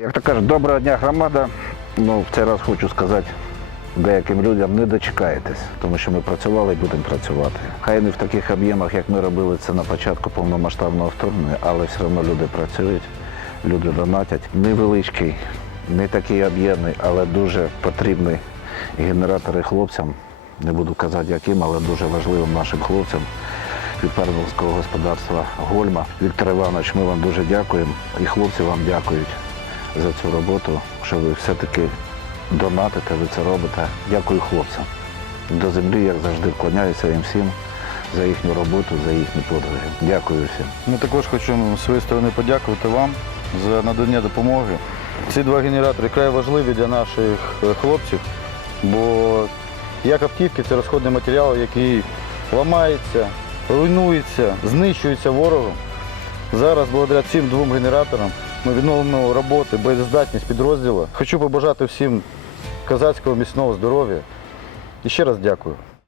Як то кажуть, доброго дня, громада. Ну, в цей раз хочу сказати деяким людям, не дочекаєтесь, тому що ми працювали і будемо працювати. Хай не в таких об'ємах, як ми робили це на початку повномасштабного вторгнення, але все одно люди працюють, люди донатять. Невеличкий, не такий об'ємний, але дуже потрібний генератори хлопцям. Не буду казати яким, але дуже важливим нашим хлопцям від фермерського господарства Гольма. Віктор Іванович, ми вам дуже дякуємо і хлопці вам дякують за цю роботу, що ви все-таки донатите, ви це робите. Дякую хлопцям. До землі, як завжди, вклоняюся їм всім за їхню роботу, за їхні подвиги. Дякую всім. Ми також хочемо з своєї сторони подякувати вам за надання допомоги. Ці два генератори край важливі для наших е, хлопців, бо як автівки це розходний матеріал, який ламається, руйнується, знищується ворогом. Зараз, благодаря цим двом генераторам, ми відновлено роботи, боєздатність підрозділу. Хочу побажати всім козацького міцного здоров'я. І ще раз дякую.